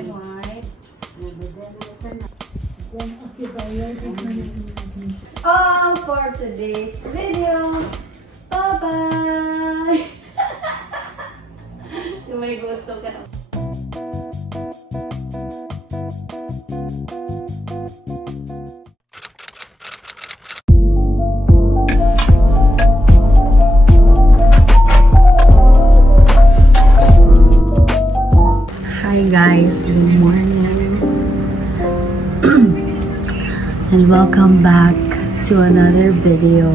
All for today's video. Bye-bye! Yung may gusto ka na. Hi guys, good morning and welcome back to another video.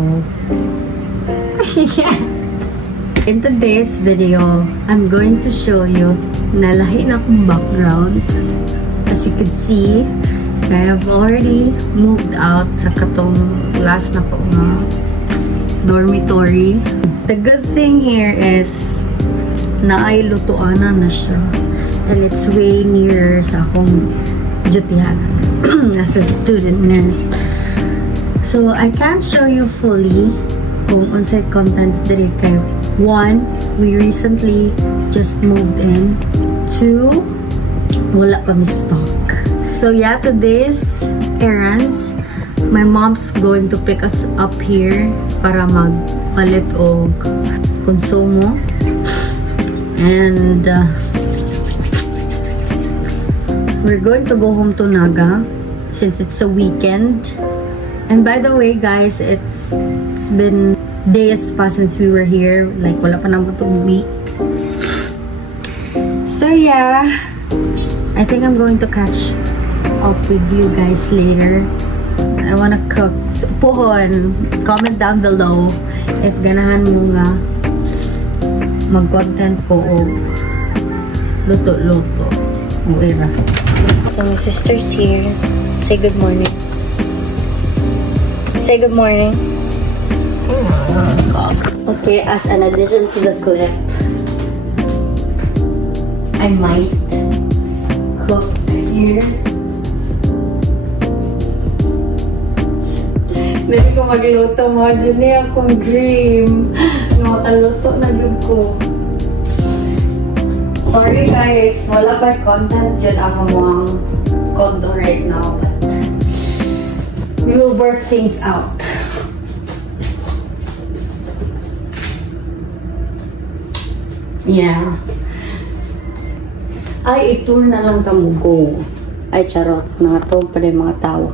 In today's video, I'm going to show you na lahi na akong background. As you could see, I have already moved out sa katong last na ko nga dormitory. The good thing here is na ay lutuanan na siya. And it's way nearer sa akong dutihan as a student nurse. So, I can't show you fully kung unsay contents diri kay. 1, we recently just moved in. 2, wala pa mi stock. So, yeah, today's errands, my mom's going to pick us up here para magpalit og konsumo. And, we're going to go home to Naga since it's a weekend. And by the way, guys, it's been days pa since we were here. Like, wala pa naman itong week. So, yeah. I think I'm going to catch up with you guys later. I wanna cook. So, pohon, comment down below if ganahan mo nga mag-content ko o luto-luto. Uwera. So my sister's here. Say good morning. Say good morning. Okay, as an addition to the clip, I might cook here. Hindi ko magluto mo. Diyan akong dream. Makaluto na yun ko. Sorry guys, wala pa content yun ang mga condo right now, but we will work things out. Yeah. Ay, i-tour na lang kamo go. Ay, charot. Mga to pala yung mga tao.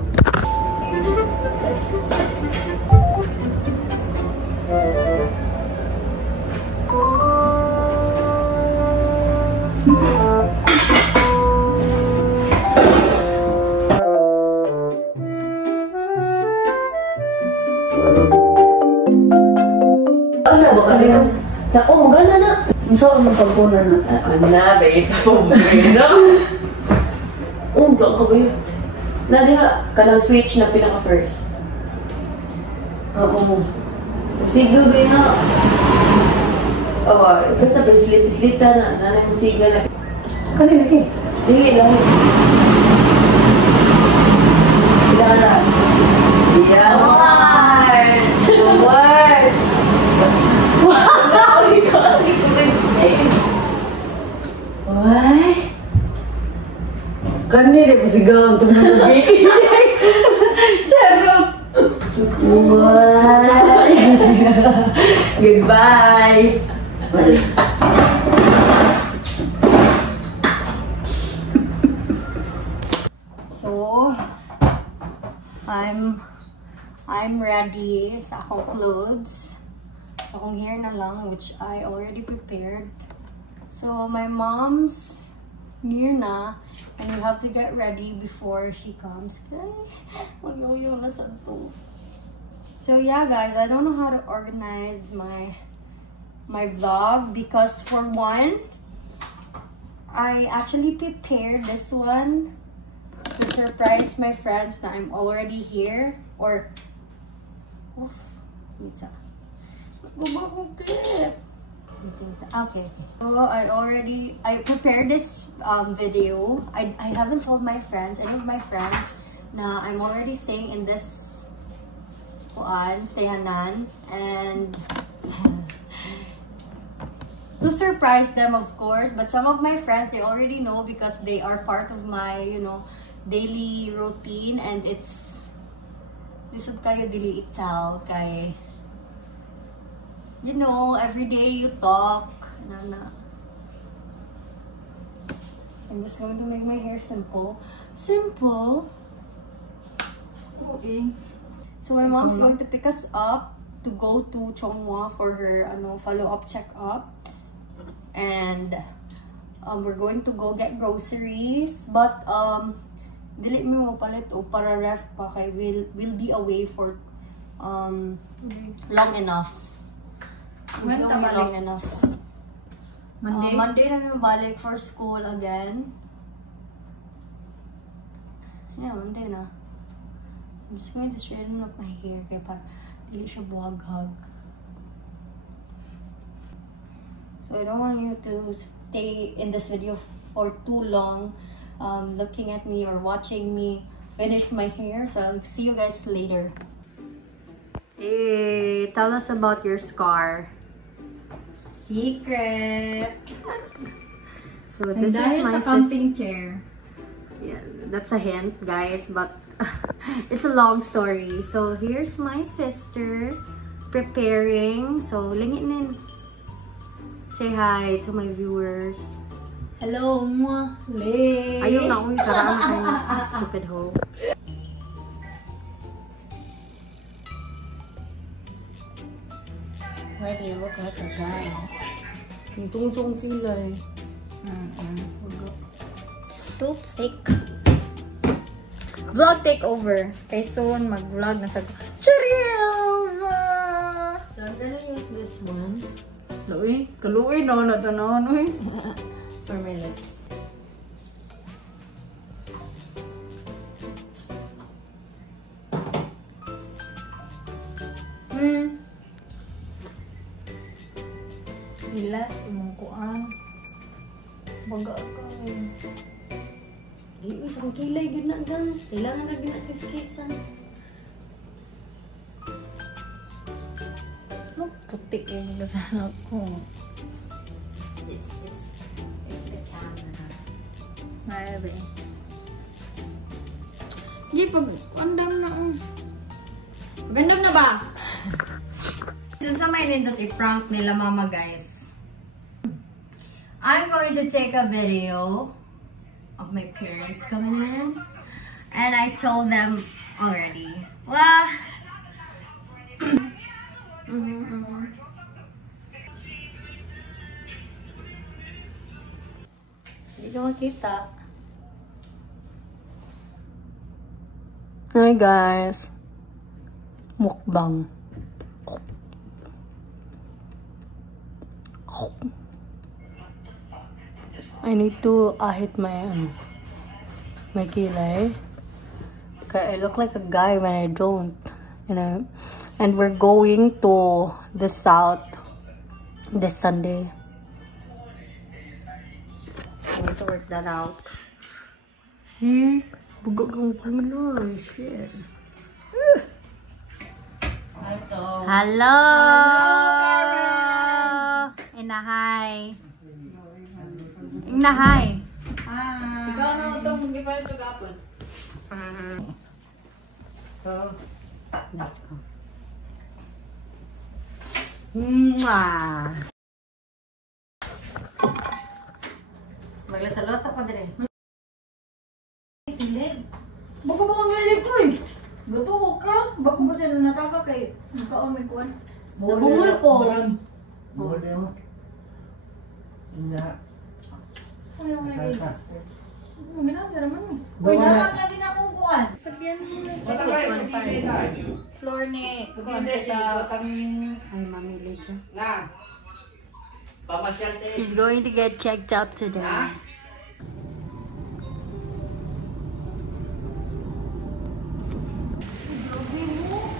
Oh, gana na. Saan ang pagpunan na? Na, babe. No. Oh, gana ka ba yun? Nadi nga, kanang switch na pinaka-first. Oo. Sigo ba yun na? Oo, kasi slit-slita na. Nanay mo siga na. Kanina kayo? Dili lang. Ilara. Yeah. What? What? Kanina pa sigaw ang tumubi. Charot! What? Goodbye! So, I'm ready sa akong clothes. Akong hair na lang, which I already prepared. So, my mom's near na, and we have to get ready before she comes. Mag-yoyo na sa to. So, yeah, guys, I don't know how to organize my vlog because, for one, I actually prepared this one to surprise my friends that I'm already here. Or, oof, pizza. Okay. So I prepared this video. I haven't told my friends, any of my friends, na I'm already staying in this stayhanan, and to surprise them, of course. But some of my friends, they already know because they are part of my, you know, daily routine. And it's, lisod kayo dili itaw kay, you know, every day you talk. I'm just going to make my hair simple. Simple. Okay. So my mom's going to pick us up to go to Chonghua for her follow-up check-up. And we're going to go get groceries. But dili mi mo palit o para ref pa kay we'll be away for long enough. When ta balik? Long enough. Monday? Monday na yung balik for school again. Yeah, Monday na. I'm just going to straighten up my hair kaya para dili siya buhag-hag. So I don't want you to stay in this video for too long looking at me or watching me finish my hair. So I'll see you guys later. Hey, tell us about your scar. Secret. So this is my camping chair. Yeah, that's a hint, guys, but it's a long story. So here's my sister preparing. So lingin. Say hi to my viewers. Hello, mwah. Le. Ayaw na uy, karaan kayo. Stupid hoe. Why do you look like a guy? Yung tungsong kilay. Too thick. Vlog takeover. Kay soon, mag-vlog na sa Cheerios! So I'm gonna use this one Luwi? Kaluwi no? Natanaw, uy. for my lips. Ilas, imong kuan. Baga ka eh. Di isang kilay gud na gan. Kailangan na gina kiskisan. Puti eh. Kasana ko. It's the camera. Marami. Di, pag-andam na. Pag-andam na ba? Since may nindot i-prank nila mama, guys, I'm going to take a video of my parents coming in. And I told them already. Well, hindi ko makita. Hi guys. Mukbang. I need to ahit my kilay. I look like a guy when I don't, you know. And we're going to the south this Sunday. I need to work that out. See? Bugog ang kilay. Shit. Hello. Hello. Inahay. Inahay. Ikaw na ito, hindi pa ito kapon. Let's go. Mwah. Maglata-lata pa din. Silid. Baka ba kang lilig ko eh? Gato ka? Baka ba sila nataka kay nakaon may kuwan? Nabungol ko. Bungol na mo. Ina. Ano yung lilig? Ano ginagawa naman eh? Uy, naman lagi na akong kuwan. Sabihan mo na sa 615. Floor ni. Kuwan ko sa... Ay, mamili siya. Na. Pamasyal tayo. He's going to get checked up today. Grabe mo.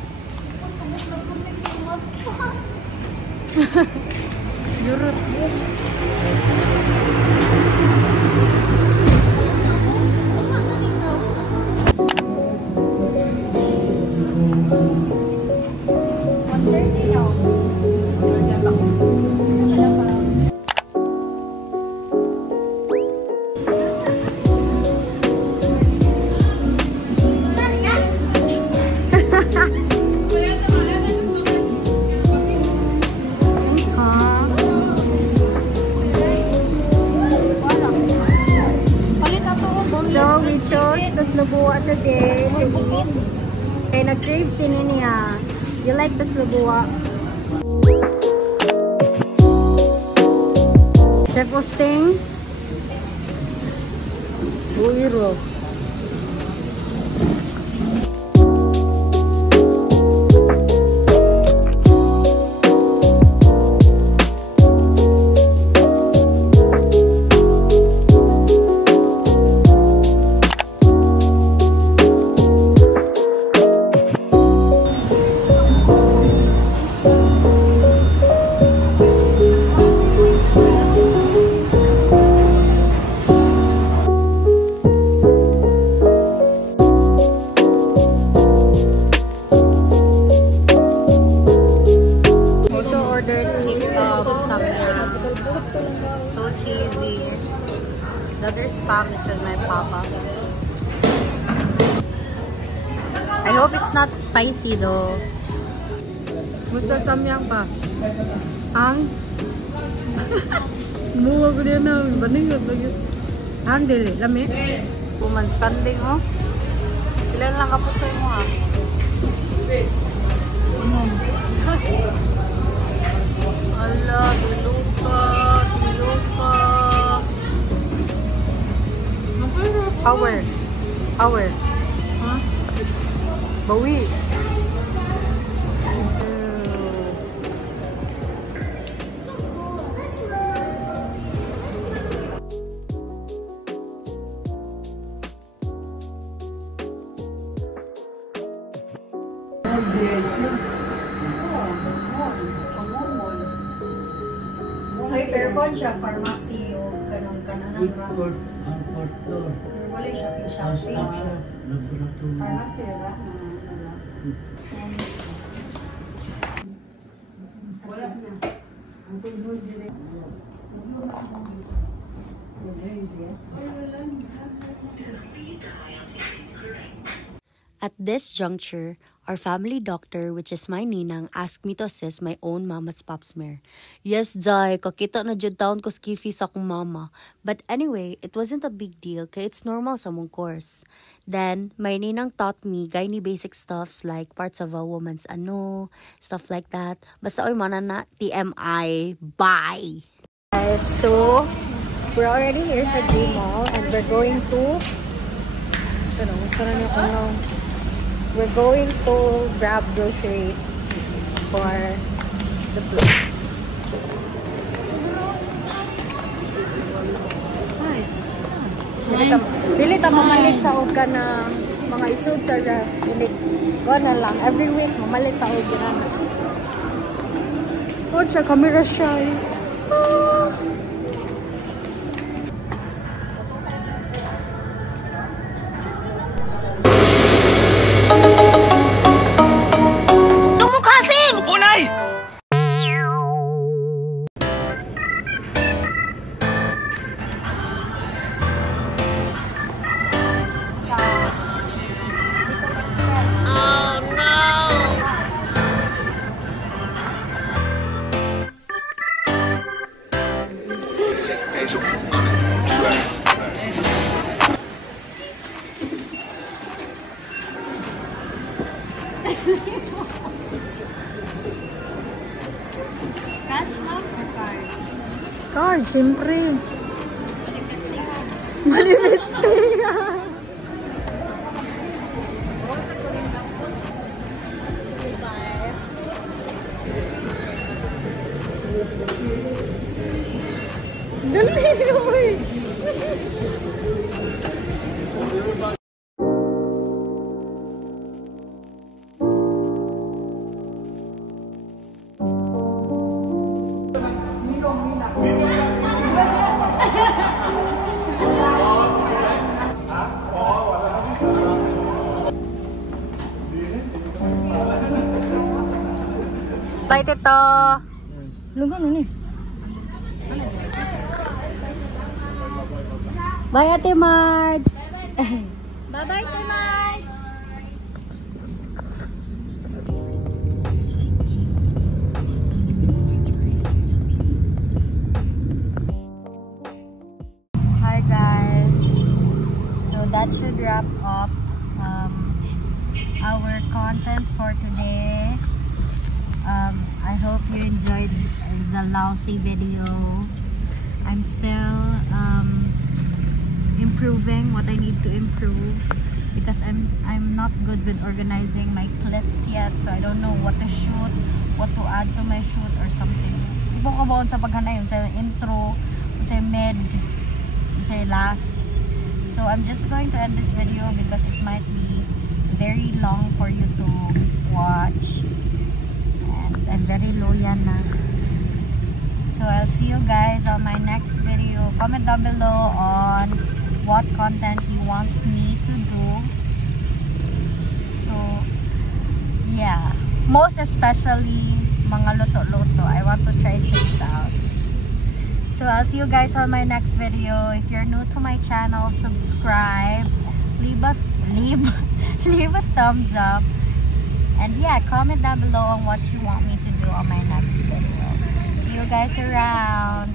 Kung tumok na connect sa WhatsApp. Yurut mo. Gyros, tas lubuwa today to eat. Kaya nag-crave si niya. You like tas lubuwa? Chef Osting? Uiro. So cheesy. The other spam is with my papa. I hope it's not spicy though. Gusto samyang pa? Ang? Muwa ko din na. Baning lagi. Ang dili. Lami? Woman standing oh. Ilan lang kapusoy mo ah? Ala, biluka. Power. Huh? Bawi. Ay, pero kung siya, pharmacy o kanang-kananan ra. Wala siya, shopping. Pharmacy ra. Wala na. Ang pulbol dire. At this juncture, our family doctor, which is my ninang, asked me to assist my own mama's pap smear. Yes, Jai, kakita na jud taon ko skiffy sa akong mama. But anyway, it wasn't a big deal kaya it's normal sa mong course. Then, my ninang taught me gynae basic stuffs like parts of a woman's ano, stuff like that. Basta oy mana na TMI. Bye! Guys, so, we're already here sa G-Mall and we're going to we're going to grab groceries for the place. Dili ta mamalit sa og ka na mga isud sa ref. Dili ko na lang every week mamalit ta og ginana. Oh, sa camera siya. Cash mo or card? Card, siyempre. Malibit siya. Dali mo eh. Bye, Tito. Lugan ni. Bye, Ate Marge. Bye-bye, Ate Marge. Hi, guys. So that should wrap up our content for today. I hope you enjoyed the lousy video. I'm still improving what I need to improve because I'm not good with organizing my clips yet, so I don't know what to shoot, what to add to my shoot or something. Ipo ko ba sa paghanay yun sa intro, sa mid, sa last. So I'm just going to end this video because it might be very long for you to watch, and I'm very loyal na. So I'll see you guys on my next video. Comment down below on what content you want me to do. So yeah, most especially mga luto-luto. I want to try things out. So I'll see you guys on my next video. If you're new to my channel, subscribe, leave a thumbs up, and yeah, comment down below on what you want me to do on my next video. See you guys around.